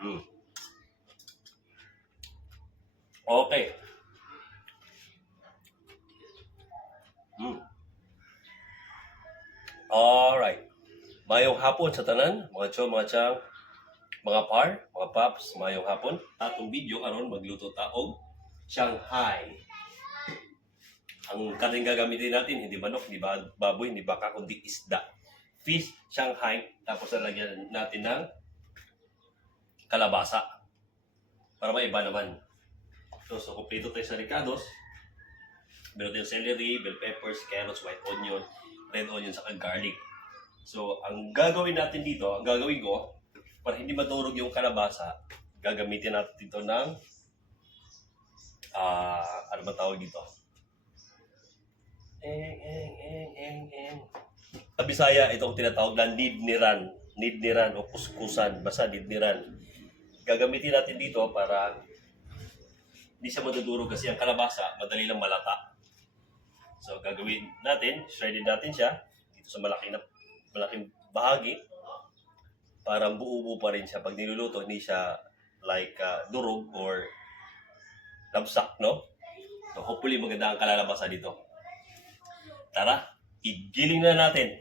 Mm. Okay. Mm. Alright. Mayong hapon sa tanan, mga cho, mga chang, mga par, mga paps, mayong hapon. Atong video karon magluto ta og Shanghai. Ang kaning gagamitin natin, hindi manok, hindi baboy, hindi baka, kundi isda. Fish Shanghai, tapos lalagyan natin ng kalabasa. Para maiba naman. So kompleto tayo sa ricados. Meron tayong celery, bell peppers, carrots, white onion, red onion, saka garlic. So, ang gagawin natin dito, ang gagawin ko, para hindi madurog yung kalabasa, gagamitin natin dito ng, ano ba tawag dito? Sa Bisaya, itong tinatawag na nidniran. Nidniran o kuskusan, basta nidniran. Gagamitin natin dito para hindi siya madudurog kasi ang kalabasa, madali lang malata. So, gagawin natin, shredded natin siya dito sa malaking bahagi para buo-buo pa rin siya. Pag niluluto, hindi siya like durog or labsak, no? So, hopefully maganda ang kalalabasa dito. Tara, igiling na natin.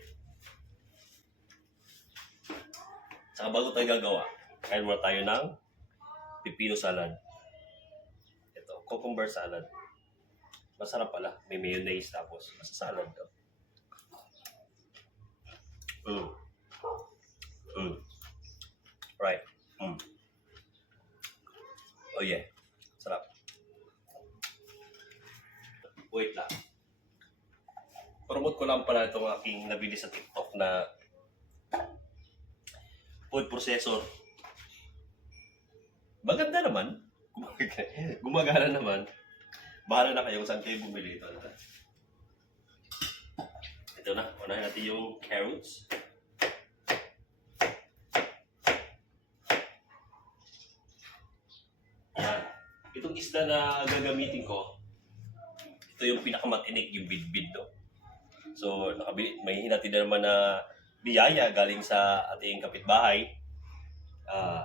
Saka bago tayo gagawa, kain muna tayo ng pipino salad. Ito, cucumber salad. Masarap pala. May mayonnaise tapos nasa salad to. Right. Oh yeah. Sarap. Wait lang. Promote ko lang pala itong aking nabili sa TikTok na food processor. Maganda naman. Gumagana naman. Bahala na kayo kung saan kayo bumili ito. Ito na. Unahin natin yung carrots. Yan. Itong isda na gagamitin ko, ito yung pinakamatinik, yung bidbid, no? So, may hinatid na naman na biyaya galing sa ating kapitbahay.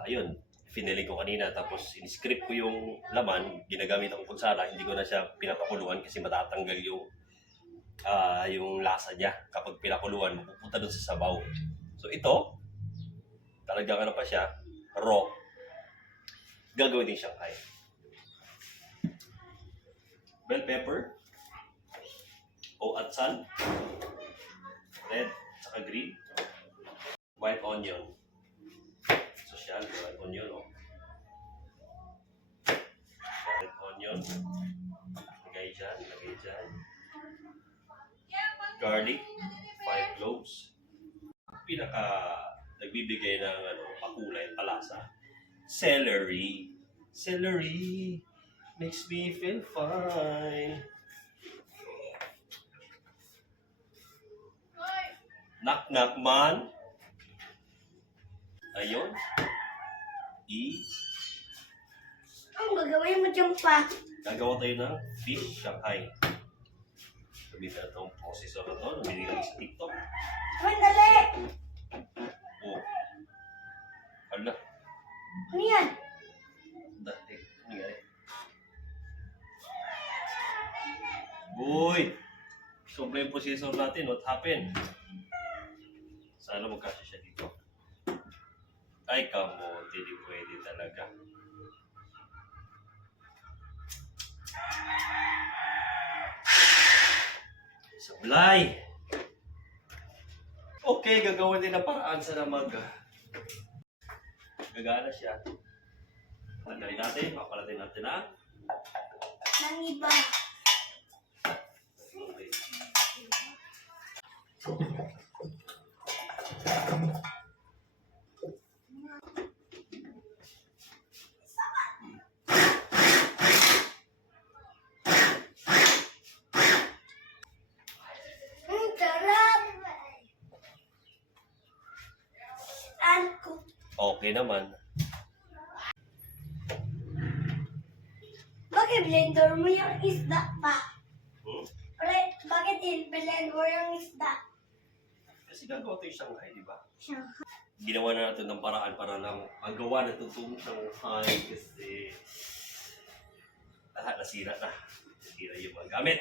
Ayun. Piniling ko kanina, tapos in-script ko yung laman, ginagamit akong kutsara, hindi ko na siya pinapakuluan kasi matatanggal yung lasa niya kapag pinakuluan, mapupunta dun sa sabaw. So ito, talagang ano pa siya, raw. Gagawin din Shanghai. Bell pepper, o atsan, red, saka green, white onion. Social, white onion, oh. White onion. Lagay dyan. Garlic, 5 cloves. Nagbibigay ng pakulay, palasa. Celery. Celery makes me feel fine. Knock man. Ayun. Ang gagawin mo dyan pa? Gagawa tayo ng fish Shanghai. Gamitin na itong processor na ito. Nabili kami sa TikTok. Mandali! Oh. Hala. Ano yan? Dati. Ano nangyari? Uy! Sobra yung processor natin. What happened? Sana magkasya siya dito. Ay, kamote. Di pwede talaga. Sablay! Okay, gagawin din ang paraan sana gagana siya. Tanggalin natin, papalatin natin na. Nang iba. Sarap! Okay naman. Bakit blender mo yung isda pa? Hmm? Bakit in-blend mo yung isda? Kasi gagawa tayo Shanghai, di ba? Shanghai. ginawa na natin ng paraan para lang magawa na itong Shanghai kasi lahat nasira na. Nasira yung mga gamit.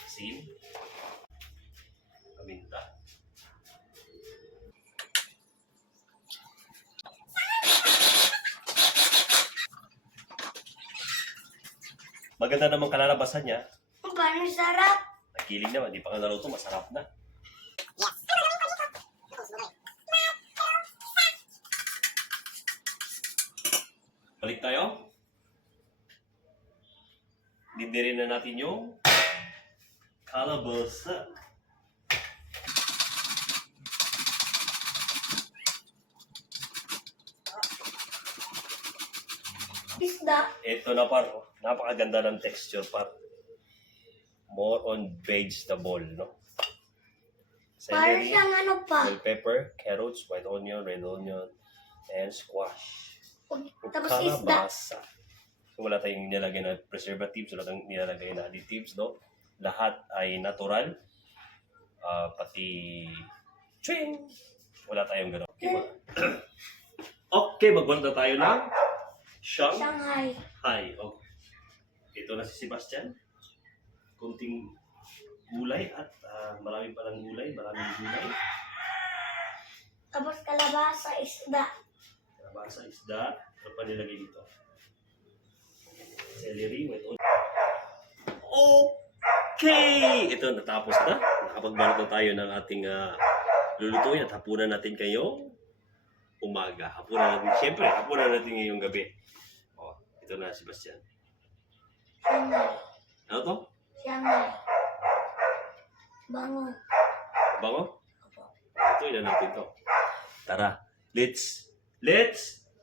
Asin. Paminta. Maganda namang kalalabasan niya. Paano sarap? Nakiling naman, di pa ka naluto, masarap na. Balik tayo. Dindirin na natin yung kalabasa. Isda. Ito na par, oh. Napakaganda ng texture par. More on vegetable, no? Para Celery, siyang ano pa. bell pepper, carrots, white onion, red onion, and squash. Tapos isda. Kalabasa. So, wala tayong nilalagay na preservatives, wala tayong nilalagay na additives, no? Lahat ay natural. Pati ching! Wala tayong gano'n. Okay, magwala tayo ng Shanghai. Shanghai. Okay. Ito na si Sebastian. Kunting gulay at marami palang gulay, maraming gulay. Tapos kalabasa, isda. Kalabasa, isda. Ano pa nilagay dito? Celery, white onion. Okay! Ito, natapos na. Nakapagbalot na tayo ng ating lulutuin at hapunan natin kayo umaga. Hapunan natin, siyempre, hapunan natin ngayong gabi. Oh, ito na, Sebastian. Shanghai. Ano to? Shanghai. Bango. Bango? Ito, ilan natin to. Tara, let's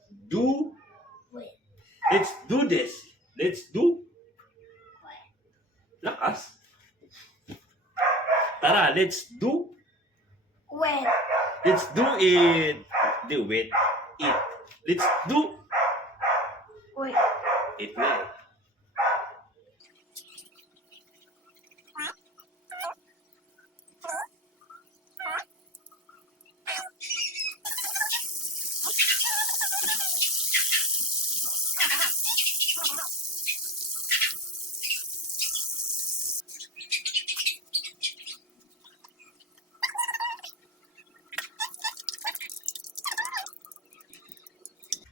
do Wait. this. Let's do lakas. Tara, let's do Wait. Let's do it. Do it. Eat. Let's do Wait. it na.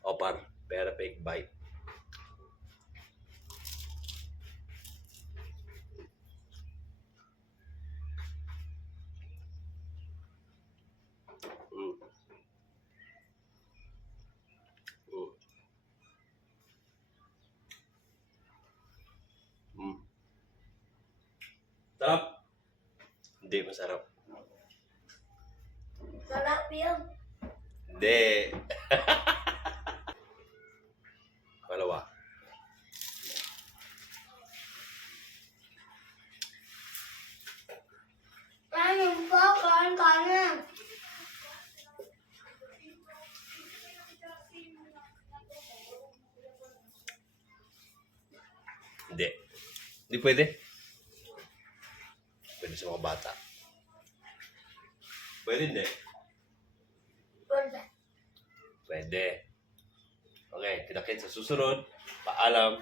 O par, perfect bite. Mm. Mm. Mm. Sarap. Hindi masarap. Sarap yun. Hindi. Kalawa. Kanin po, kanin. Hindi. Hindi pwede. Pwede sa mga bata. Pwede hindi. Pwede. Pwede. Okay, kinakit sa susunod. Paalam.